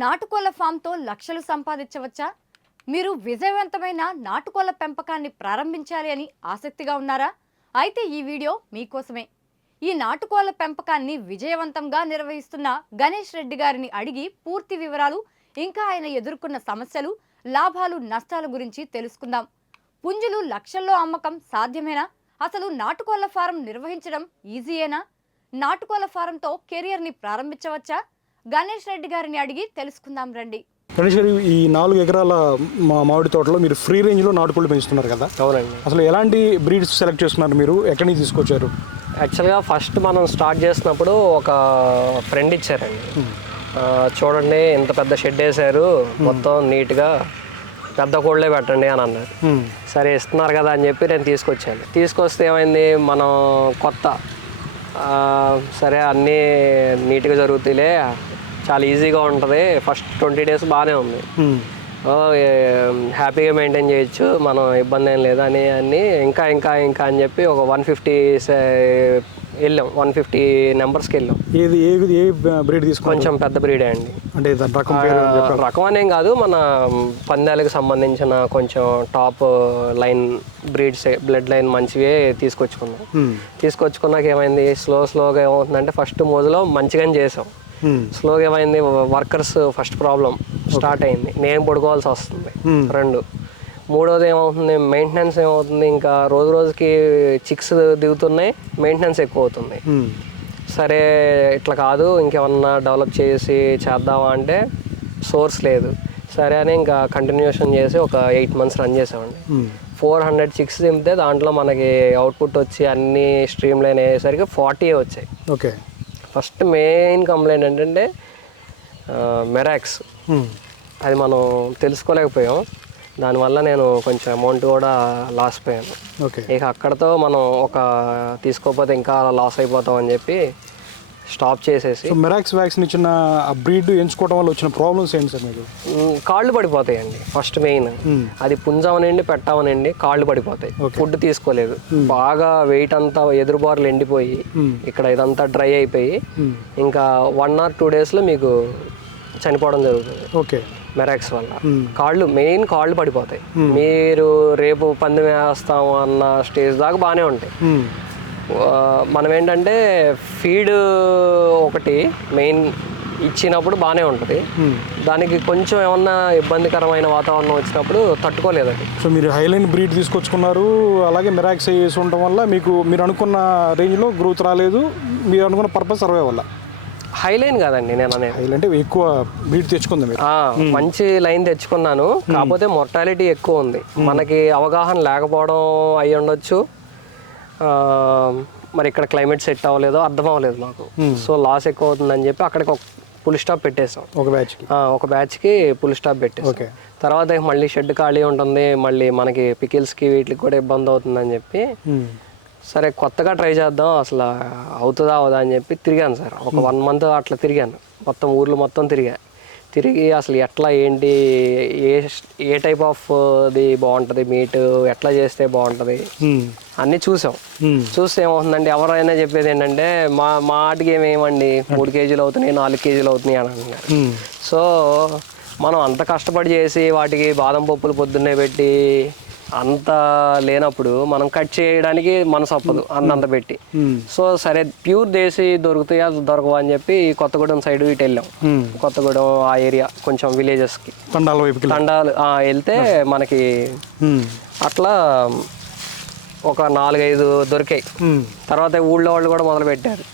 నాటుకోళ్ల ఫామ్తో లక్షలు సంపాదించవచ్చా? మీరు విజయవంతమైన నాటుకోళ్ల పెంపకాన్ని ప్రారంభించాలి అని ఆసక్తిగా ఉన్నారా? అయితే ఈ వీడియో మీకోసమే. ఈ నాటుకోళ్ల పెంపకాన్ని విజయవంతంగా నిర్వహిస్తున్న గణేష్ రెడ్డి గారిని అడిగి పూర్తి వివరాలు, ఇంకా ఆయన ఎదుర్కొన్న సమస్యలు, లాభాలు, నష్టాల గురించి తెలుసుకుందాం. పుంజులు లక్షల్లో అమ్మకం సాధ్యమేనా? అసలు నాటుకోళ్ల ఫారం నిర్వహించడం ఈజీయేనా? నాటుకోళ్ల ఫారంతో కెరియర్ని ప్రారంభించవచ్చా? గణేష్ రెడ్డి గారిని అడిగి తెలుసుకుందాం రండి. గణేష్ గారు, ఈ 4 ఎకరాల మామిడి తోటలో మీరు ఫ్రీ రేంజ్లో నాటుకోళ్ళు పెంచుతున్నారు కదా? అవునండి. అసలు ఎలాంటి బ్రీడ్స్ సెలెక్ట్ చేస్తున్నారు? మీరు ఎక్కడి నుంచి తీసుకొచ్చారు? యాక్చువల్గా ఫస్ట్ మనం స్టార్ట్ చేసినప్పుడు ఒక ఫ్రెండ్ ఇచ్చారండి. చూడండి, ఇంత పెద్ద షెడ్ వేసారు, మొత్తం నీట్గా పెద్ద కోళ్ళే పెట్టండి అని అన్నారు. సరే ఇస్తున్నారు కదా అని చెప్పి నేను తీసుకొచ్చాను. తీసుకొస్తే ఏమైంది, మనం కొత్త సరే అన్నీ నీట్గా జరుగుతాయిలే, చాలా ఈజీగా ఉంటుంది. ఫస్ట్ 20 days బాగానే ఉంది, హ్యాపీగా మెయింటైన్ చేయొచ్చు, మనం ఇబ్బంది ఏం లేదు అని ఇంకా ఇంకా ఇంకా అని చెప్పి ఒక 150 వెళ్ళాం. 150 నెంబర్స్కి వెళ్ళాం. ఏది ఏ బ్రీడ్ తీసుకు? కొంచెం పెద్ద బ్రీడే అండి. అంటే రకం అనేం కాదు, మన పందాలకు సంబంధించిన కొంచెం top line breeds, blood line మంచివే తీసుకొచ్చుకున్నాం. తీసుకొచ్చుకున్నాక ఏమైంది, స్లోగా ఏమవుతుందంటే, ఫస్ట్ మోజులో మంచిగానే చేసాం. స్లోగా ఏమైంది, వర్కర్స్ ఫస్ట్ ప్రాబ్లం స్టార్ట్ అయింది. నేను పడుకోవాల్సి వస్తుంది. 2, మూడోది ఏమవుతుంది, మెయింటెనెన్స్ ఏమవుతుంది, ఇంకా రోజుకి చిక్స్ దిగుతున్నాయి, మెయింటెనెన్స్ ఎక్కువ అవుతుంది. సరే ఇట్లా కాదు, ఇంకేమన్నా డెవలప్ చేసి చేద్దామా అంటే సోర్స్ లేదు. సరే అని ఇంకా కంటిన్యూషన్ చేసి ఒక 8 months రన్ చేసామండి. 400 చిక్స్ దింపితే దాంట్లో మనకి అవుట్పుట్ వచ్చి అన్ని స్ట్రీమ్ లైన్ అయ్యేసరికి 40 వచ్చాయి. ఓకే. ఫస్ట్ మెయిన్ కంప్లైంట్ ఏంటంటే మెరాక్స్. అది మనం తెలుసుకోలేకపోయాం. దానివల్ల నేను కొంచెం అమౌంట్ కూడా లాస్ పోయాను. ఇక అక్కడతో మనం ఒక తీసుకోకపోతే ఇంకా లాస్ అయిపోతాం అని చెప్పి స్టాప్ చేసేసి. మెరాక్స్ వ్యాక్సిన్ ఇచ్చిన బ్రీడ్ ఎంచుకోవడం వల్ల వచ్చిన ప్రాబ్లమ్స్ ఏంటి సార్ మీకు? కాళ్ళు పడిపోతాయండి. ఫస్ట్ మెయిన్ అది పుంజావనండి పెట్టావనండి, కాళ్ళు పడిపోతాయి. ఫుడ్ తీసుకోలేదు, బాగా వెయిట్ అంతా ఎదురుబారులు ఎండిపోయి ఇక్కడ ఇదంతా డ్రై అయిపోయి ఇంకా 1 or 2 daysలో మీకు చనిపోవడం జరుగుతుంది. ఓకే. మెరాక్స్ వల్ల మెయిన్ కాళ్ళు పడిపోతాయి. మీరు రేపు పందెం వేస్తాము అన్న స్టేజ్ దాకా బాగానే ఉంటాయి. మనం ఏంటంటే ఫీడ్ ఒకటి మెయిన్ ఇచ్చినప్పుడు బాగానే ఉంటుంది. దానికి కొంచెం ఏమన్నా ఇబ్బందికరమైన వాతావరణం వచ్చినప్పుడు తట్టుకోలేదండి. సో మీరు హైలైన్ బ్రీడ్ తీసుకొచ్చుకున్నారు, అలాగే మెరాక్స్ వేసి ఉండటం వల్ల మీకు మీరు అనుకున్న రేంజ్లో గ్రోత్ రాలేదు, మీరు అనుకున్న పర్పస్ సర్వే వల్ల. హైలైన్ కాదండి, నేను అనేది అంటే ఎక్కువ బ్రీడ్ తెచ్చుకుంది మీరు. మంచి లైన్ తెచ్చుకున్నాను, కాకపోతే మొర్టాలిటీ ఎక్కువ ఉంది. మనకి అవగాహన లేకపోవడం అయ్యి ఉండొచ్చు, మరి ఇక్కడ క్లైమేట్ సెట్ అవ్వలేదో అర్థం అవ్వలేదు మాకు. సో లాస్ ఎక్కువ అవుతుందని చెప్పి అక్కడికి ఒక ఫుల్ స్టాప్ పెట్టేసాం. ఒక బ్యాచ్కి ఫుల్ స్టాప్ పెట్టేసాం. తర్వాత మళ్ళీ షెడ్ ఖాళీ ఉంటుంది, మళ్ళీ మనకి పికిల్స్కి వీటికి కూడా ఇబ్బంది అవుతుందని చెప్పి సరే కొత్తగా ట్రై చేద్దాం, అసలు అవుతుందా అవదా అని చెప్పి తిరిగాను సార్. ఒక 1 month అట్లా తిరిగాను, మొత్తం ఊర్లో మొత్తం తిరిగి అసలు ఎట్లా ఏంటి, ఏ టైప్ ఆఫ్ ది బాగుంటుంది, మీట్ ఎట్లా చేస్తే బాగుంటుంది అన్నీ చూసాం. చూస్తే ఏమవుతుందండి, ఎవరైనా చెప్పేది ఏంటంటే మా ఆటికి ఏమేమండి 3 kgs అవుతున్నాయి, 4 kgs అవుతున్నాయి అని అంటున్నారు. సో మనం అంత కష్టపడి చేసి వాటికి బాదం పప్పులు పొద్దున్నే పెట్టి అంత లేనప్పుడు మనం కట్ చేయడానికి మనసు అప్పదు అంత పెట్టి. సో సరే ప్యూర్ దేశీ దొరుకుతాయా దొరకవా అని చెప్పి కొత్తగూడెం సైడ్ ఇటు వెళ్ళాం. కొత్తగూడెం ఆ ఏరియా కొంచెం విలేజెస్కి తండాలు వెళ్తే మనకి అట్లా ఒక 4-5 దొరికాయి. తర్వాత ఊళ్ళో వాళ్ళు కూడా మొదలు పెట్టారు,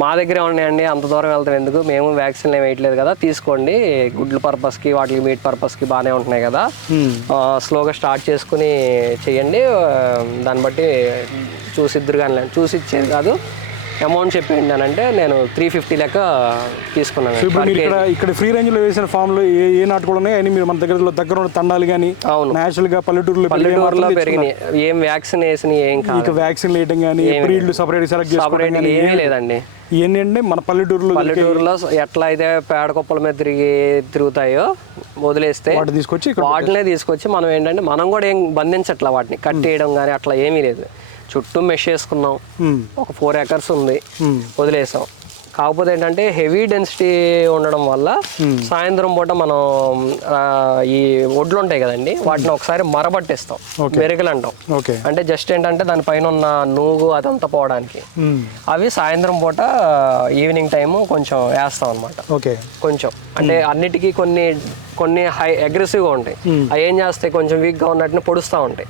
మా దగ్గరే ఉన్నాయండి, అంత దూరం వెళ్తాం ఎందుకు, మేము వ్యాక్సిన్లు ఏమి వేయట్లేదు కదా, తీసుకోండి, గుడ్ల పర్పస్కి వాటికి మీట్ పర్పస్కి బాగానే ఉంటున్నాయి కదా, స్లోగా స్టార్ట్ చేసుకుని చెయ్యండి, దాన్ని బట్టి చూసిద్దరు కానీ చూసి ఇచ్చేది కాదు, అమౌంట్ చెప్పండి అని అంటే నేను 350 లెక్క తీసుకున్నాను. ఇక్కడ ఫ్రీ రేంజ్లో వేసిన ఫామ్లో ఏ నాటుకోళ్ళు ఉన్నాయి అని మీరు మన దగ్గర ఉన్న తండాలు కానీ నేచురల్గా పల్లెటూరులో పెరిగినాయి, ఏం వ్యాక్సిన్ వేసినాయి ఏం కాదు, వ్యాక్సిన్ వేయడం కానీ బ్రీడ్లు సెలెక్ట్ ఏమీ లేదండి. ఇవన్నీ అంటే మన పల్లెటూరులో ఎట్లా అయితే పేడ కుప్పల మీద తిరుగుతాయో వదిలేస్తే వాటినే తీసుకొచ్చి మనం ఏంటంటే మనం కూడా ఏం బంధించట్లా, వాటిని కట్టేయడం కానీ అట్లా ఏమీ లేదు. చుట్టూ మెష్ చేసుకున్నాం, ఒక 4 acres ఉంది, వదిలేసాం. కాకపోతే ఏంటంటే హెవీ డెన్సిటీ ఉండడం వల్ల సాయంత్రం పూట మనం ఈ ఒడ్లు ఉంటాయి కదండి, వాటిని ఒకసారి మరబట్టిస్తాం, మెరుగలు అంటాం. అంటే జస్ట్ ఏంటంటే దానిపైన ఉన్న నూగు అదంతా పోవడానికి. అవి సాయంత్రం పూట ఈవినింగ్ టైము కొంచెం వేస్తాం అనమాట. కొంచెం అంటే అన్నిటికీ కొన్ని హై అగ్రెసివ్గా ఉంటాయి, అవి ఏం చేస్తాయి కొంచెం వీక్గా ఉన్నట్టుని పొడుస్తూ ఉంటాయి.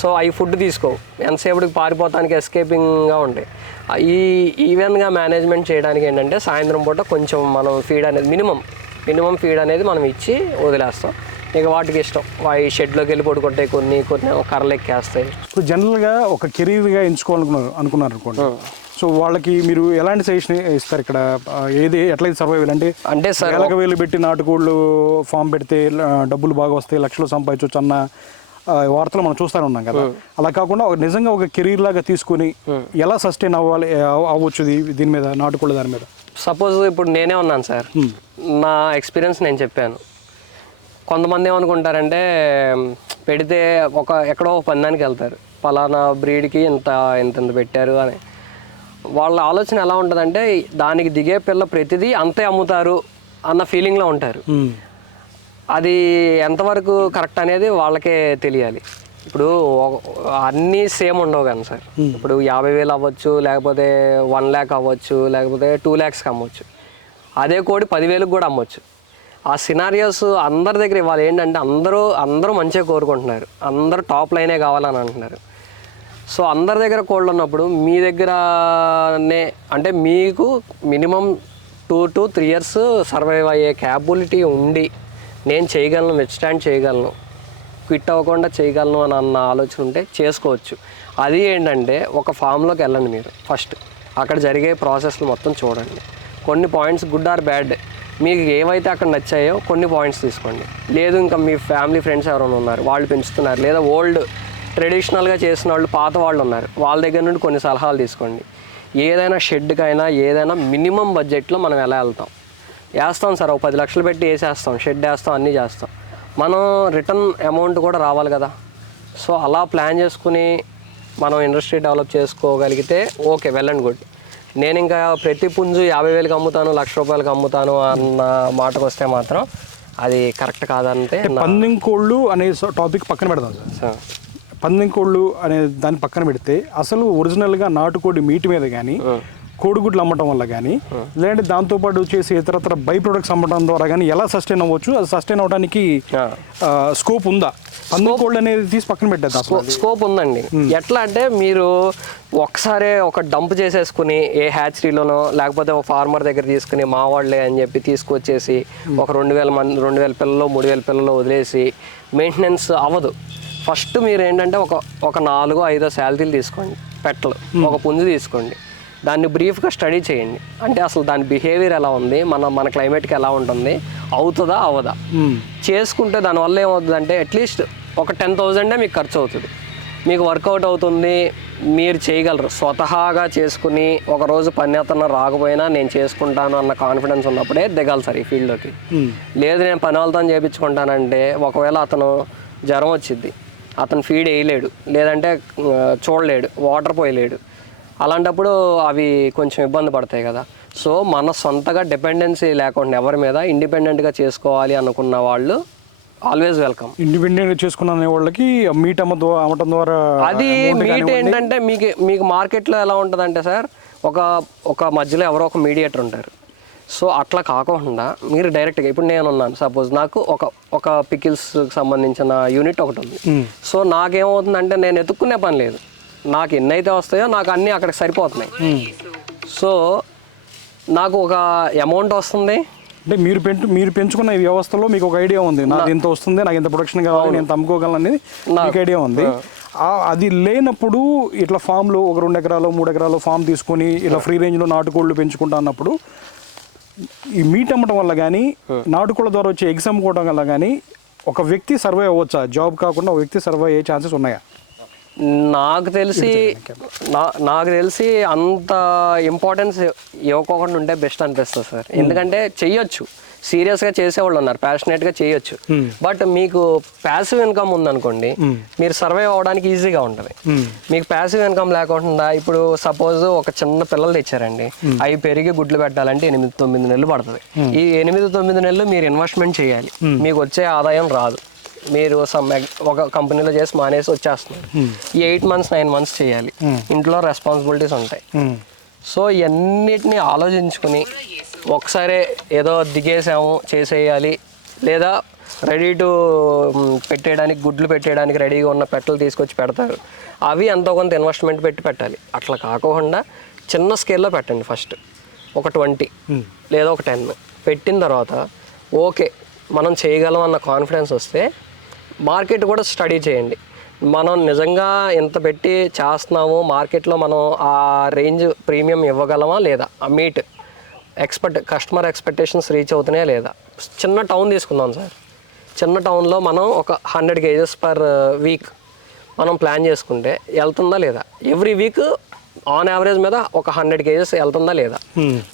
సో అవి ఫుడ్ తీసుకోవు, ఎంతసేపటికి పారిపోతానికి ఎస్కేపింగ్గా ఉంటాయి. ఈ ఈవెన్గా మేనేజ్మెంట్ చేయడానికి ఏంటంటే సాయంత్రం పూట కొంచెం మనం ఫీడ్ అనేది మినిమం ఫీడ్ అనేది మనం ఇచ్చి వదిలేస్తాం. ఇక వాటికి ఇష్టం ఈ షెడ్లోకి వెళ్ళి పడుకుంటాయి, కొన్ని కర్రలు ఎక్కేస్తాయి. ఇప్పుడు జనరల్గా ఒక కెరీర్గా అనుకున్నారు అనుకోండి, సో వాళ్ళకి మీరు ఎలాంటి సజెషన్ ఇస్తారు? ఇక్కడ ఎట్లయితే సర్వైవల్ అంటే వేలకు వేలు పెట్టి నాటుకోళ్ళు ఫామ్ పెడితే డబ్బులు బాగా వస్తాయి, లక్షలు సంపాదించవచ్చు అన్న వార్తలు మనం చూస్తూనే ఉన్నాం కదా. అలా కాకుండా నిజంగా ఒక కెరీర్ లాగా తీసుకుని ఎలా సస్టైన్ అవ్వచ్చు దీని మీద, నాటుకోళ్ళ దాని మీద? సపోజ్ ఇప్పుడు నేనే ఉన్నాను సార్, నా ఎక్స్పీరియన్స్ నేను చెప్పాను. కొంతమంది ఏమనుకుంటారంటే పెడితే ఎక్కడో పందానికి వెళ్తారు, పలానా బ్రీడ్కి ఇంత పెట్టారు అని. వాళ్ళ ఆలోచన ఎలా ఉంటుందంటే దానికి దిగే పిల్ల ప్రతిదీ అంతే అమ్ముతారు అన్న ఫీలింగ్లో ఉంటారు. అది ఎంతవరకు కరెక్ట్ అనేది వాళ్ళకే తెలియాలి. ఇప్పుడు అన్నీ సేమ్ ఉండవు కానీ సార్, ఇప్పుడు 50,000 అవ్వచ్చు, లేకపోతే 1 lakh అవ్వచ్చు, లేకపోతే 2 lakhsకి అమ్మవచ్చు. అదే కోడి 10,000కి కూడా అమ్మవచ్చు. ఆ సినారియోస్ అందరి దగ్గర ఇవాళ ఏంటంటే అందరూ మంచిగా కోరుకుంటున్నారు, అందరూ టాప్ లైనే కావాలని అంటున్నారు. సో అందరి దగ్గర కోళ్ళు ఉన్నప్పుడు మీ దగ్గరనే అంటే మీకు మినిమం 2 to 3 years సర్వైవ్ అయ్యే క్యాపబిలిటీ ఉండి నేను చేయగలను, విత్స్టాండ్ చేయగలను, క్విట్ అవ్వకుండా చేయగలను అని అన్న ఆలోచన ఉంటే చేసుకోవచ్చు. అది ఏంటంటే ఒక ఫామ్లోకి వెళ్ళండి మీరు, ఫస్ట్ అక్కడ జరిగే ప్రాసెస్లు మొత్తం చూడండి. కొన్ని పాయింట్స్ గుడ్ ఆర్ బ్యాడ్ మీకు ఏవైతే అక్కడ నచ్చాయో కొన్ని పాయింట్స్ తీసుకోండి. లేదు ఇంకా మీ ఫ్యామిలీ ఫ్రెండ్స్ ఎవరైనా ఉన్నారు, వాళ్ళు పెంచుతున్నారు, లేదా ఓల్డ్ ట్రెడిషనల్గా చేసిన వాళ్ళు పాత వాళ్ళు ఉన్నారు, వాళ్ళ దగ్గర నుండి కొన్ని సలహాలు తీసుకోండి. ఏదైనా షెడ్కైనా ఏదైనా మినిమం బడ్జెట్లో మనం ఎలా వెళ్తాం, వేస్తాం సార్, 10 లక్షలు పెట్టి వేసేస్తాం, షెడ్ వేస్తాం, అన్నీ చేస్తాం, మనం రిటర్న్ అమౌంట్ కూడా రావాలి కదా. సో అలా ప్లాన్ చేసుకుని మనం ఇండస్ట్రీ డెవలప్ చేసుకోగలిగితే ఓకే, వెల్ అండ్ గుడ్. నేను ఇంకా ప్రతి పుంజు 50,000కి అమ్ముతాను, ₹1,00,000కి అమ్ముతాను అన్న మాటకు వస్తే మాత్రం అది కరెక్ట్ కాదంటే. పందెం కోళ్ళు అనే టాపిక్ పక్కన పెడదాం సార్. పందెం కోళ్ళు అనే దాన్ని పక్కన పెడితే అసలు ఒరిజినల్గా నాటుకోడి మీట్ మీద కానీ కోడిగుడ్లు అమ్మటం వల్ల కానీ లేదంటే దాంతోపాటు చేసే ఇతరత్ర బై ప్రొడక్ట్స్ అమ్మటం ద్వారా కానీ ఎలా సస్టైన్ అవ్వచ్చు, అది సస్టైన్ అవ్వడానికి స్కోప్ ఉందా? పందెం కోళ్ళు అనేది తీసి పక్కన పెట్టేది స్కోప్ ఉందండి. ఎట్లా అంటే మీరు ఒకసారి ఒక డంప్ చేసేసుకుని ఏ హ్యాచరీలోనో లేకపోతే ఒక ఫార్మర్ దగ్గర తీసుకుని మా వాళ్ళే అని చెప్పి తీసుకొచ్చేసి ఒక 2,000 పిల్లలు 3,000 పిల్లలు వదిలేసి మెయింటెనెన్స్ అవ్వదు. ఫస్ట్ మీరు ఏంటంటే ఒక 4-5 శాలరీలు తీసుకోండి, పెట్టలు ఒక పుంజు తీసుకోండి, దాన్ని బ్రీఫ్గా స్టడీ చేయండి. అంటే అసలు దాని బిహేవియర్ ఎలా ఉంది, మన క్లైమేట్కి ఎలా ఉంటుంది, అవుతుందా అవ్వదా చేసుకుంటే దానివల్ల ఏమవుతుందంటే అట్లీస్ట్ ఒక 10,000 మీకు ఖర్చు అవుతుంది, మీకు వర్కౌట్ అవుతుంది, మీరు చేయగలరు. స్వతహాగా చేసుకుని ఒకరోజు పని అతను రాకపోయినా నేను చేసుకుంటాను అన్న కాన్ఫిడెన్స్ ఉన్నప్పుడే దిగాలి సార్ ఈ ఫీల్డ్లోకి. లేదు నేను పని వాళ్ళతో చేయించుకుంటానంటే ఒకవేళ అతను జ్వరం వచ్చింది, అతను ఫీడ్ వేయలేడు, లేదంటే చూడలేడు, వాటర్ పోయలేడు, అలాంటప్పుడు అవి కొంచెం ఇబ్బంది పడతాయి కదా. సో మన సొంతగా డిపెండెన్సీ లేకుండా ఎవరి మీద ఇండిపెండెంట్గా చేసుకోవాలి అనుకున్న వాళ్ళు ఆల్వేస్ వెల్కమ్. ఇండిపెండెంట్గా చేసుకున్న వాళ్ళకి మీట్ అమ్మటం ద్వారా అది మీట్ ఏంటంటే మీకు మార్కెట్లో ఎలా ఉంటుందంటే సార్ ఒక మధ్యలో ఎవరో ఒక మీడియేటర్ ఉంటారు. సో అట్లా కాకుండా మీరు డైరెక్ట్గా ఇప్పుడు నేను ఉన్నాను, సపోజ్ నాకు ఒక పికిల్స్కి సంబంధించిన యూనిట్ ఒకటి ఉంది. సో నాకేమవుతుందంటే నేను ఎత్తుక్కునే పని లేదు, నాకు ఎన్నైతే వస్తాయో నాకు అన్నీ అక్కడికి సరిపోతున్నాయి. సో నాకు ఒక అమౌంట్ వస్తుంది. అంటే మీరు పెంచుకున్న ఈ వ్యవస్థలో మీకు ఒక ఐడియా ఉంది, నాకు ఇంత వస్తుంది, నాకు ఇంత ప్రొడక్షన్ కావాలి, నేను అమ్ముకోగలను అనేది మీకు ఐడియా ఉంది. అది లేనప్పుడు ఇట్లా ఫామ్లో ఒక 2 ఎకరాలు 3 ఎకరాలు ఫామ్ తీసుకొని ఇలా ఫ్రీ రేంజ్లో నాటుకోళ్ళు పెంచుకుంటా అన్నప్పుడు ఈ మీట్ అమ్మటం వల్ల కానీ నాటుకోళ్ళ ద్వారా వచ్చే ఎగ్స్ అమ్ముకోవడం వల్ల కానీ ఒక వ్యక్తి సర్వైవ్ అవ్వచ్చా? జాబ్ కాకుండా ఒక వ్యక్తి సర్వైవ్ అయ్యే ఛాన్సెస్ ఉన్నాయా? నాకు తెలిసి అంత ఇంపార్టెన్స్ ఇవ్వకుండా ఉంటే బెస్ట్ అనిపిస్తుంది సార్. ఎందుకంటే చెయ్యొచ్చు, సీరియస్గా చేసేవాళ్ళు ఉన్నారు, ప్యాషనేట్గా చేయొచ్చు. బట్ మీకు ప్యాసివ్ ఇన్కమ్ ఉందనుకోండి, మీరు సర్వైవ్ అవ్వడానికి ఈజీగా ఉంటుంది. మీకు ప్యాసివ్ ఇన్కమ్ లేకుండా ఇప్పుడు సపోజ్ ఒక చిన్న పిల్లలు తెచ్చారండి, అవి పెరిగి గుడ్లు పెట్టాలంటే 8-9 నెలలు పడుతుంది. ఈ 8-9 నెలలు మీరు ఇన్వెస్ట్మెంట్ చేయాలి, మీకు వచ్చే ఆదాయం రాదు. మీరు ఒక కంపెనీలో చేసి మానేసి వచ్చేస్తున్నారు. ఈ 8 months 9 months చేయాలి, ఇంట్లో రెస్పాన్సిబిలిటీస్ ఉంటాయి. సో ఇవన్నిటిని ఆలోచించుకుని ఒకసారి ఏదో దిగేసాము చేసేయాలి, లేదా రెడీ టు పెట్టేయడానికి గుడ్లు పెట్టేయడానికి రెడీగా ఉన్న పెట్టలు తీసుకొచ్చి పెడతారు, అవి ఎంతో కొంత ఇన్వెస్ట్మెంట్ పెట్టి పెట్టాలి. అట్లా కాకుండా చిన్న స్కేల్లో పెట్టండి. ఫస్ట్ ఒక 20 లేదా ఒక 10 పెట్టిన తర్వాత ఓకే మనం చేయగలం అన్న కాన్ఫిడెన్స్ వస్తే మార్కెట్ కూడా స్టడీ చేయండి. మనం నిజంగా ఎంత పెట్టి చేస్తున్నాము, మార్కెట్లో మనం ఆ రేంజ్ ప్రీమియం ఇవ్వగలమా లేదా, ఆ మీట్ కస్టమర్ ఎక్స్పెక్టేషన్స్ రీచ్ అవుతున్నాయా లేదా. చిన్న టౌన్ తీసుకుందాం సార్, చిన్న టౌన్లో మనం ఒక 100 kgs per week మనం ప్లాన్ చేసుకుంటే వెళ్తుందా లేదా, ఎవ్రీ వీక్ ఆన్ యావరేజ్ మీద ఒక 100 kgs వెళ్తుందా లేదా.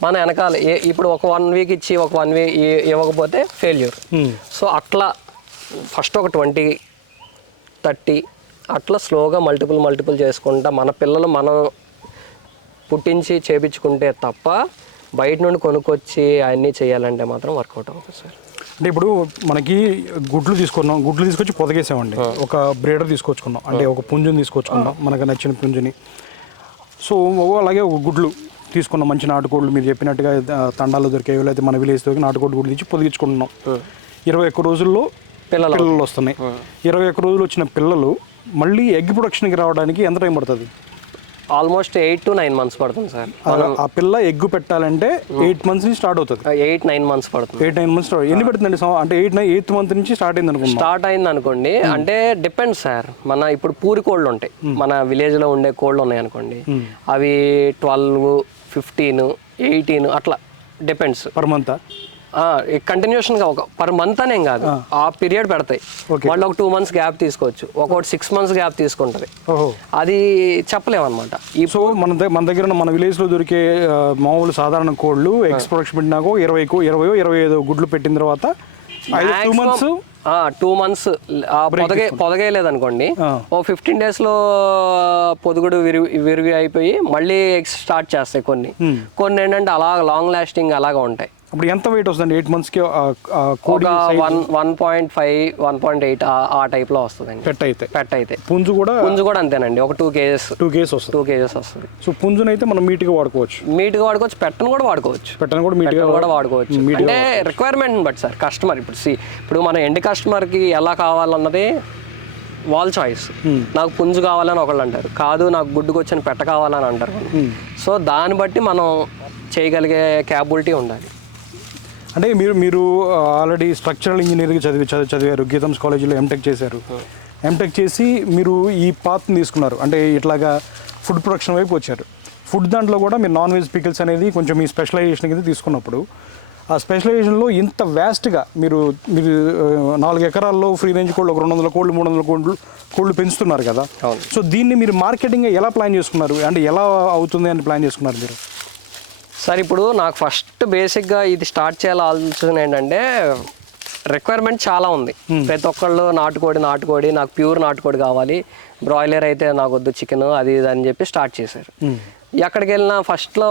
మన వెనకాల ఇప్పుడు ఒక 1 week ఇచ్చి ఒక 1 week ఇవ్వకపోతే ఫెయిల్యూర్. సో అట్లా ఫస్ట్ ఒక 20-30 అట్లా స్లోగా మల్టిపుల్ చేసుకుంటా మన పిల్లలు మనం పుట్టించి చేపించుకుంటే తప్ప బయట నుండి కొనుక్కొచ్చి అన్నీ చేయాలంటే మాత్రం వర్కౌట్ అవుతుంది సార్. అంటే ఇప్పుడు మనకి గుడ్లు తీసుకొచ్చి పొదగేసామండి, ఒక బ్రీడర్ తీసుకొచ్చుకున్నాం, అంటే ఒక పుంజుని తీసుకొచ్చుకున్నాం, మనకు నచ్చిన పుంజుని. సో అలాగే ఒక గుడ్లు తీసుకున్నాం, మంచి నాటుకోళ్ళు మీరు చెప్పినట్టుగా తండాలు దొరికాయి, లేకపోతే మన విలేజ్ దొరికి నాటుకోళ్ళు గుడ్లు తెచ్చి పొదిగించుకుంటున్నాం. 21 రోజుల్లో పిల్లలు వస్తున్నాయి. 21 రోజులు వచ్చిన పిల్లలు మళ్ళీ ఎగ్ ప్రొడక్షన్కి రావడానికి ఎంత టైం పడుతుంది? ఆల్మోస్ట్ 8 to 9 months పడుతుంది సార్. ఆ పిల్ల ఎగ్గు పెట్టాలంటే 8 months నుంచి స్టార్ట్ అవుతుంది. 8-9 months పడుతుంది. 8-9 months ఎన్ని పడుతుందండి? అంటే 8th month నుంచి స్టార్ట్ అయింది అనుకోండి. అంటే డిపెండ్ సార్, మన ఇప్పుడు పూరి కోళ్ళు ఉంటాయి, మన విలేజ్లో ఉండే కోళ్ళు ఉన్నాయి అనుకోండి, అవి 12-15 18 అట్లా డిపెండ్స్ పర్ మంత్. కంటిన్యూషన్గా ఒక పర్ మంత్ అనేం కాదు, ఆ పీరియడ్ పెడతాయి. వాళ్ళు ఒక 2 months గ్యాప్ తీసుకోవచ్చు, ఒకటి 6 months గ్యాప్ తీసుకుంటుంది, అది చెప్పలేమన్నమాట. సో మన దగ్గర మన విలేజ్లో దొరికే మామూలు సాధారణ కోళ్ళు ఎగ్స్ ప్రొడక్షన్ పెట్టినాకో 20-25 గుడ్లు పెట్టిన తర్వాత 2 months పొదగేయలేదనుకోండి, ఓ 15 days పొదుగుడు విరిగి అయిపోయి మళ్ళీ ఎగ్స్ స్టార్ట్ చేస్తాయి. కొన్ని ఏంటంటే అలా లాంగ్ లాస్టింగ్ అలాగా ఉంటాయి. అప్పుడు ఎంత వెయిట్ వస్తుంది 8 monthsకి? 1.5-1.8 ఆ టైప్లో వస్తుందండి పెట్ అయితే. పుంజు కూడా అంతేనండి, ఒక 2 kgs వస్తుంది. సో పుంజునైతే మనం మీట్గా వాడుకోవచ్చు, పెట్టను కూడా వాడుకోవచ్చు. అంటే రిక్వైర్మెంట్ బట్ సార్, కస్టమర్ ఇప్పుడు మన ఎండ్ కస్టమర్కి ఎలా కావాలన్నది వాళ్ళ చాయిస్. నాకు పుంజు కావాలని ఒకళ్ళు అంటారు, కాదు నాకు గుడ్డుకు వచ్చిన పెట్ట కావాలని అంటారు. సో దాన్ని బట్టి మనం చేయగలిగే క్యాపబిలిటీ ఉండాలి. అంటే మీరు ఆల్రెడీ స్ట్రక్చరల్ ఇంజనీరింగ్ చదివారు, గీతమ్స్ కాలేజీలో ఎంటెక్ చేశారు. ఎంటెక్ చేసి మీరు ఈ పాత్ని తీసుకున్నారు, అంటే ఇట్లాగా ఫుడ్ ప్రొడక్షన్ వైపు వచ్చారు. ఫుడ్ దాంట్లో కూడా మీరు నాన్ వెజ్ పికిల్స్ అనేది కొంచెం మీ స్పెషలైజేషన్ కింద తీసుకున్నప్పుడు, ఆ స్పెషలైజేషన్లో ఇంత వ్యాస్ట్గా మీరు 4 ఎకరాల్లో ఫ్రీ రేంజ్ కోళ్ళు, ఒక 200 కోళ్ళు 300 కోళ్ళు పెంచుతున్నారు కదా. సో దీన్ని మీరు మార్కెటింగ్ ఎలా ప్లాన్ చేసుకున్నారు, అంటే ఎలా అవుతుంది అని ప్లాన్ చేసుకున్నారు మీరు? సార్ ఇప్పుడు నాకు ఫస్ట్ బేసిక్గా ఇది స్టార్ట్ చేయాలి ఆలోచన ఏంటంటే, రిక్వైర్మెంట్ చాలా ఉంది. ప్రతి ఒక్కళ్ళు నాటుకోడి నాకు ప్యూర్ నాటుకోడి కావాలి, బ్రాయిలర్ అయితే నాకు వద్దు, చికెన్ అది ఇది అని చెప్పి స్టార్ట్ చేశారు. ఎక్కడికి వెళ్ళినా ఫస్ట్లో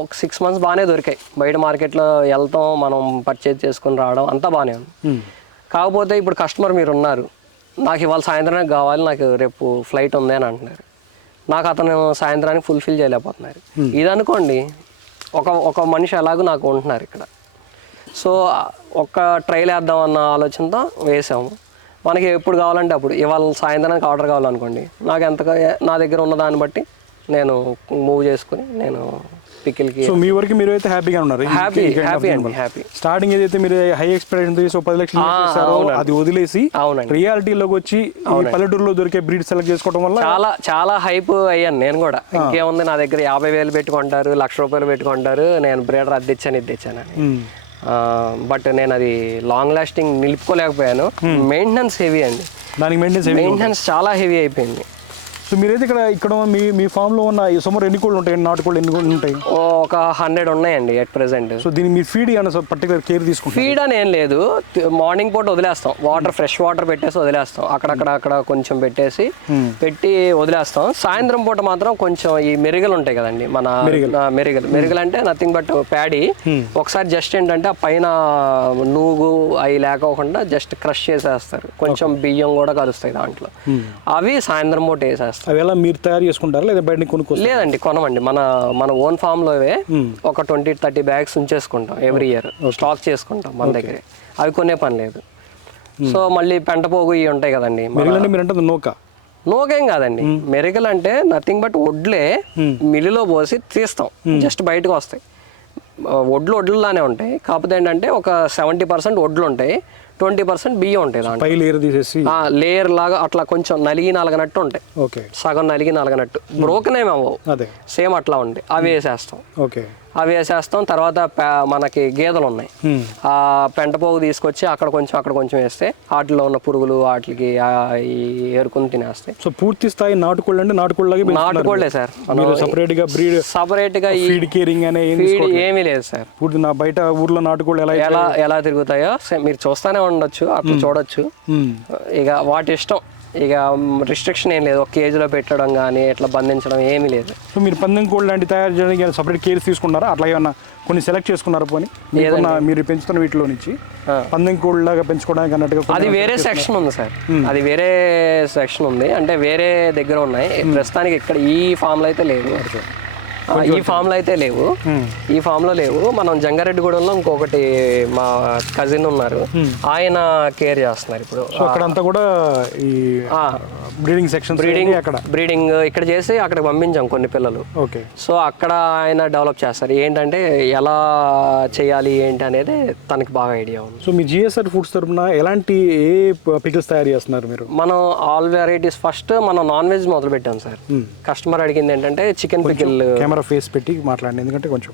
ఒక 6 months బాగానే దొరికాయి, బయట మార్కెట్లో వెళ్తాం, మనం పర్చేజ్ చేసుకుని రావడం అంతా బాగానే ఉంది. కాకపోతే ఇప్పుడు కస్టమర్ మీరు ఉన్నారు, నాకు ఇవాళ సాయంత్రానికి కావాలి, నాకు రేపు ఫ్లైట్ ఉంది అని అంటున్నారు, నాకు అతను సాయంత్రానికి ఫుల్ఫిల్ చేయలేకపోతున్నారు. ఇది అనుకోండి, ఒక మనిషి ఎలాగో నాకు ఉంటున్నారు ఇక్కడ. సో ఒక ట్రైల్ వేద్దాం అన్న ఆలోచనతో వేసాము. మనకి ఎప్పుడు కావాలంటే అప్పుడు, ఇవాళ సాయంత్రానికి ఆర్డర్ కావాలనుకోండి, నాకు నా దగ్గర ఉన్న దాన్ని బట్టి నేను మూవ్ చేసుకుని నేను పికిల్కి. సో మీ వరకు మీరు అయితే హ్యాపీగా ఉన్నారు? హ్యాపీ. స్టార్టింగ్ ఏదైతే మీరు హై ఎక్స్పెక్టేషన్ తీసి 10 లక్షలు అది వదిలేసి రియాలిటీలోకి వచ్చి పల్లెటూరులో దొరికే బ్రీడ్ సెలెక్ట్ చేసుకోవడం వల్ల చాలా హైప్ అయ్యాను నేను కూడా. ఇంకేముంది, నా దగ్గర 50,000 పెట్టుకుంటారు, ₹1,00,000 పెట్టుకుంటారు, నేను బ్రీడర్ అది తెచ్చాను. బట్ నేను అది లాంగ్ లాస్టింగ్ నిలుపుకోలేకపోయాను. మెయింటెనెన్స్ హెవీ అండి, దానికి మెయింటెనెన్స్ చాలా హెవీ అయిపోయింది. సో మీరైతే ఇక్కడ మీ ఫామ్ లో ఉన్న సుమారు ఎన్ని కోళ్ళు ఉంటాయి, నాటుకోళ్ళు ఎన్ని కోళ్ళు ఉంటాయి? ఒక 100 ఉన్నాయండి ఎట్ ప్రెసెంట్. సో దీన్ని మీరు ఫీడ్ ఏమైనా పర్టికులర్ కేర్ తీసుకుంటారు? ఫీడ్ అని ఏం లేదు, మార్నింగ్ పూట వదిలేస్తాం, వాటర్ ఫ్రెష్ వాటర్ పెట్టేసి వదిలేస్తాం, అక్కడ కొంచెం పెట్టి వదిలేస్తాం. సాయంత్రం పూట మాత్రం కొంచెం ఈ మెరుగలు ఉంటాయి కదండి, మన మెరుగలు అంటే నథింగ్ బట్ ప్యాడీ. ఒకసారి జస్ట్ ఏంటంటే ఆ పైన నూగు అవి లేకోకుండా జస్ట్ క్రష్ చేసేస్తారు, కొంచెం బియ్యం కూడా కలుస్తాయి దాంట్లో, అవి సాయంత్రం పూట వేసేస్తారు. అవి ఎలా మీరు తయారు చేసుకుంటారా లేదా బయట కొనుక్కోవాలి? లేదండి, కొనమండి, మన ఓన్ ఫామ్ లోవే ఒక 20-30 బ్యాగ్స్ ఉంచేసుకుంటాం ఎవ్రీ ఇయర్, స్టాక్ చేసుకుంటాం మన దగ్గరే, అవి కొనే పని లేదు. సో మళ్ళీ పెంట పోగు ఇవి ఉంటాయి కదండి. మీరు నోకేం కాదండి, మెరికలు అంటే నథింగ్ బట్ వడ్లే మిల్లులో పోసి తీస్తాం, జస్ట్ బయటకు వస్తాయి. వడ్లులానే ఉంటాయి, కాకపోతే ఏంటంటే ఒక 70% వడ్లు ఉంటాయి, 20% బియ్యం ఉంటాయి దాంట్లో. లేయర్ లాగా అట్లా కొంచెం నలిగి నలగనట్టు ఉంటాయి, సగం నలిగి నలగనట్టు, బ్రోకెన్ ఏమి అవ్వవు, సేమ్ అట్లా ఉంటాయి. అవి వేసేస్తాం. తర్వాత మనకి గేదెలు ఉన్నాయి, ఆ పెంట పోగు తీసుకొచ్చి అక్కడ కొంచెం వేస్తే వాటిలో ఉన్న పురుగులు వాటికి ఏరుకుని తినేస్తాయి. సో పూర్తి స్థాయి నాటుకోళ్ళు అంటే నాటుకోళ్లే సార్, సపరేట్ గా ఏమీ లేదు సార్. పూర్తి నా బయట ఊర్లో నాటుకోళ్ళు ఎలా తిరుగుతాయో మీరు చూస్తానే ఉండొచ్చు, అట్లా చూడొచ్చు. ఇక వాటి ఇష్టం, ఇక రిస్ట్రిక్షన్ ఏం లేదు, ఒక కేజీలో పెట్టడం కానీ ఇట్లా బంధించడం ఏమీ లేదు. సో మీరు పందెం కోళ్ళు లాంటి తయారు చేయడానికి సపరేట్ కేర్ తీసుకున్నారా? అట్లా ఏమన్నా కొన్ని సెలెక్ట్ చేసుకున్నారా? పోనీ మీరు పెంచుతున్న వీటిలో నుంచి పందెం కోళ్ళు లాగా పెంచుకోవడానికి అన్నట్టుగా అది వేరే సెక్షన్ ఉంది సార్, అది వేరే సెక్షన్ ఉంది, అంటే వేరే దగ్గర ఉన్నాయి. ప్రస్తుతానికి ఇక్కడ ఈ ఫామ్ లో అయితే లేవు, ఈ ఫామ్ లో లేవు. మనం జంగారెడ్డిగూడెంలో ఇంకొకటి మా కజిన్ ఉన్నారు, ఆయన కేర్ చేస్తున్నారు ఇప్పుడు. అక్కడంతా కూడా ఈ బ్రీడింగ్ సెక్షన్, బ్రీడింగ్ ఇక్కడ చేసి అక్కడ పంపించాం కొన్ని పిల్లలు. సో అక్కడ ఆయన డెవలప్ చేస్తారు, ఏంటంటే ఎలా చేయాలి ఏంటి అనేది తనకి బాగా ఐడియా ఉంది. సో మీ జిఎస్ఆర్ ఫుడ్స్ తరపున ఎలాంటి పికిల్స్ తయారు చేస్తున్నారు మీరు? మనం ఆల్ వెరైటీస్, ఫస్ట్ మనం నాన్ వెజ్ మొదలు పెట్టాం సార్. కస్టమర్ అడిగింది ఏంటంటే చికెన్ పికిల్, ఫేస్ పెట్టి మాట్లాడండి ఎందుకంటే కొంచెం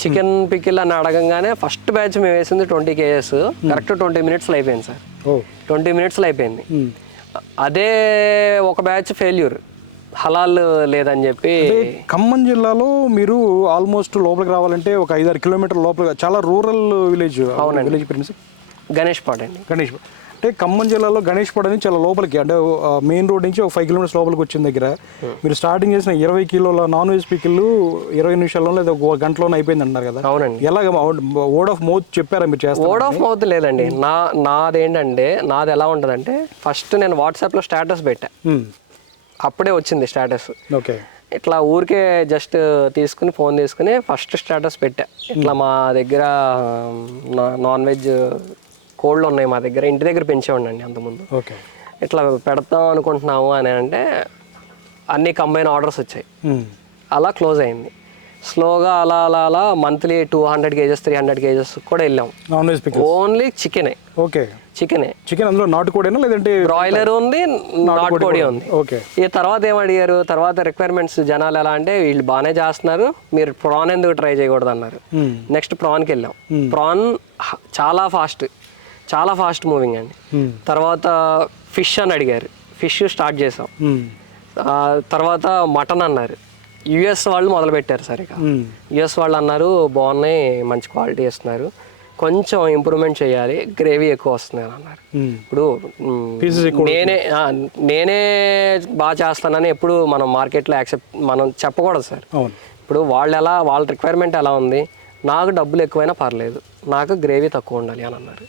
చికెన్ పికిల్ అని అడగంగానే ఫస్ట్ బ్యాచ్ మేము వేసింది 20 kgs, కరెక్ట్ 20 minutes అయిపోయింది సార్. 20 minutes అయిపోయింది. అదే ఒక బ్యాచ్ ఫెయిల్యూర్, హలాల్ లేదని చెప్పి. ఖమ్మం జిల్లాలో మీరు ఆల్మోస్ట్ లోపలికి రావాలంటే ఒక 5-6 కిలోమీటర్ల లోపల, చాలా రూరల్ విలేజ్. విలేజ్ గణేష్పాడ్ అండి. అంటే ఖమ్మం జిల్లాలో గణేష్పాడ్ అని చాలా లోపలికి, అంటే మెయిన్ రోడ్ నుంచి ఒక 5 kilometers లోపలికి వచ్చిన దగ్గర మీరు స్టార్టింగ్ చేసిన 20 కిలోల నాన్ వెజ్ పికిల్ 20 నిమిషాల్లో లేదా ఒక గంటలోనే అయిపోయింది అన్నారు కదా. అవునండి. ఎలాగ వర్డ్ ఆఫ్ మౌత్ చెప్పారా మీరు చేస్తారు? వర్డ్ ఆఫ్ మౌత్ లేదండి, నాది ఎలా ఉంటుందంటే ఫస్ట్ నేను వాట్సాప్లో స్టేటస్ పెట్టా, అప్పుడే వచ్చింది స్టేటస్. ఇట్లా ఊరికే జస్ట్ ఫోన్ తీసుకుని ఫస్ట్ స్టేటస్ పెట్టా, ఇట్లా మా దగ్గర నాన్ వెజ్ కోళ్ళు ఉన్నాయి మా దగ్గర, ఇంటి దగ్గర పెంచేవాడిని అంతకుముందు, ఇట్లా పెడతాం అనుకుంటున్నాము అని అంటే అన్ని కంబైన్ ఆర్డర్స్ వచ్చాయి. అలా క్లోజ్ అయింది. స్లోగా అలా మంత్లీ 200 kgs 300 kgs కూడా వెళ్ళాం. ఓన్లీ చికెనే. చికెన్ అందులో నాటుకోడేనా లేదంటే బ్రాయిలర్ ఉంది, నాటుకోడి ఉంది. ఈ తర్వాత ఏమడిగారు, తర్వాత రిక్వైర్మెంట్స్ జనాలు ఎలా అంటే వీళ్ళు బాగానే చేస్తున్నారు, మీరు ప్రాన్ ఎందుకు ట్రై చేయకూడదు అన్నారు. నెక్స్ట్ ప్రాన్కి వెళ్ళాం. ప్రాన్ చాలా ఫాస్ట్ మూవింగ్ అండి. తర్వాత ఫిష్ అని అడిగారు, ఫిష్ స్టార్ట్ చేసాం. తర్వాత మటన్ అన్నారు. యుఎస్ వాళ్ళు మొదలు పెట్టారు సార్. ఇక యుఎస్ వాళ్ళు అన్నారు బాగున్నాయి, మంచి క్వాలిటీ ఇస్తున్నారు, కొంచెం ఇంప్రూవ్మెంట్ చేయాలి, గ్రేవీ ఎక్కువ వస్తుంది అని అన్నారు. ఇప్పుడు నేనే బాగా చేస్తానని ఎప్పుడు మనం మార్కెట్లో మనం చెప్పకూడదు సార్. ఇప్పుడు వాళ్ళ రిక్వైర్మెంట్ ఎలా ఉంది, నాకు డబ్బులు ఎక్కువైనా పర్లేదు, నాకు గ్రేవీ తక్కువ ఉండాలి అని అన్నారు.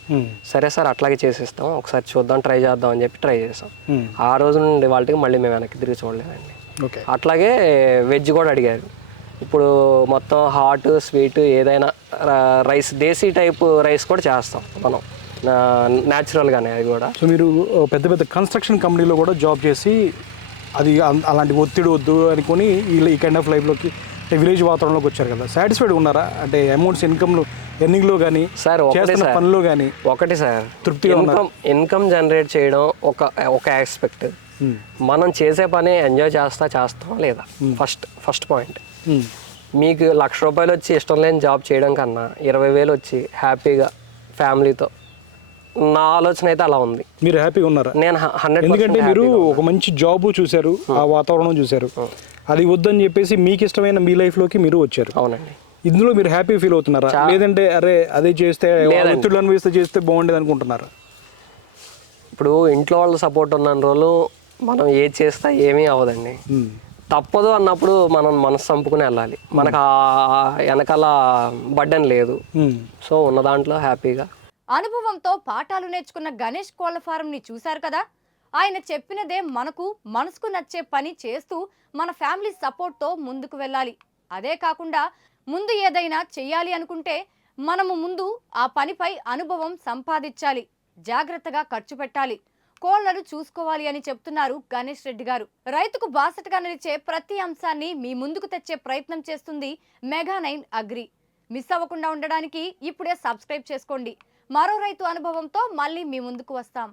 సరే సార్ అట్లాగే చేసేస్తాం, ఒకసారి చూద్దాం, ట్రై చేద్దాం అని చెప్పి ట్రై చేసాం. ఆ రోజు నుండి వాళ్ళకి మళ్ళీ మేము వెనక్కి తిరిగి చూడలేదండి. అట్లాగే వెజ్ కూడా అడిగారు. ఇప్పుడు మొత్తం హాట్ స్వీట్ ఏదైనా రైస్, దేశీ టైప్ రైస్ కూడా చేస్తాం మనం న్యాచురల్గానే. అది కూడా. సో మీరు పెద్ద పెద్ద కన్స్ట్రక్షన్ కంపెనీలో కూడా జాబ్ చేసి అది అలాంటి ఒత్తిడి వద్దు అనుకొని ఈ కైండ్ ఆఫ్ లైఫ్లోకి విలేజ్ వాతావరణంలోకి వచ్చారు కదా, సాటిస్ఫైడ్ ఉన్నారా? అంటే అమౌంట్స్ ఎర్నింగ్లో కానీ సార్, పనులు కానీ ఒకటి సార్, తృప్తిగా ఇన్కమ్ జనరేట్ చేయడం ఒక ఆస్పెక్ట్, మనం చేసే పని ఎంజాయ్ చేస్తాం లేదా, ఫస్ట్ పాయింట్. మీకు 1,00,000 రూపాయలు వచ్చి ఇష్టం లేని జాబ్ చేయడం కన్నా 20,000 వచ్చి హ్యాపీగా ఫ్యామిలీతో నా ఆలోచన అయితే అలా ఉంది. మీరు హ్యాపీగా ఉన్నారా? నేను 100% ఎందుకంటే మీరు ఒక మంచి జాబ్ చూశారు, ఆ వాతావరణం చూశారు, అది వద్దని చెప్పేసి మీకు ఇష్టమైన మీ లైఫ్లోకి మీరు వచ్చారు. అవునండి. ఇందులో మీరు హ్యాపీ ఫీల్ అవుతున్నారా, లేదంటే అరే అదే చేస్తే ఒత్తిళ్ళు అనిపిస్తే చేస్తే బాగుండేది అనుకుంటున్నారా? ఇప్పుడు ఇంట్లో వాళ్ళ సపోర్ట్ ఉన్న రోజులు మనం ఏది చేస్తా ఏమీ అవ్వదండి. తప్పదు అన్నప్పుడు మనం మనసు చంపుకుని వెళ్ళాలి. మనకు ఆ వెనకాల బడ్డన్ లేదు. సో ఉన్న దాంట్లో హ్యాపీగా. అనుభవంతో పాఠాలు నేర్చుకున్న గణేష్ కోళ్ల ఫారంని చూశారు కదా. ఆయన చెప్పినదే మనసుకు నచ్చే పని చేస్తూ మన ఫ్యామిలీ సపోర్ట్తో ముందుకు వెళ్ళాలి. అదే కాకుండా ముందు ఏదైనా చెయ్యాలి అనుకుంటే మనము ముందు ఆ పనిపై అనుభవం సంపాదించాలి, జాగ్రత్తగా ఖర్చు పెట్టాలి, కోళ్లను చూసుకోవాలి అని చెప్తున్నారు గణేష్ రెడ్డి గారు. రైతుకు బాసటగా నిలిచే ప్రతి అంశాన్ని మీ ముందుకు తెచ్చే ప్రయత్నం చేస్తుంది మెగా9 అగ్రి. మిస్ అవ్వకుండా ఉండడానికి ఇప్పుడే సబ్స్క్రైబ్ చేసుకోండి. మరో రైతు అనుభవంతో మళ్ళీ మీ ముందుకు వస్తాం.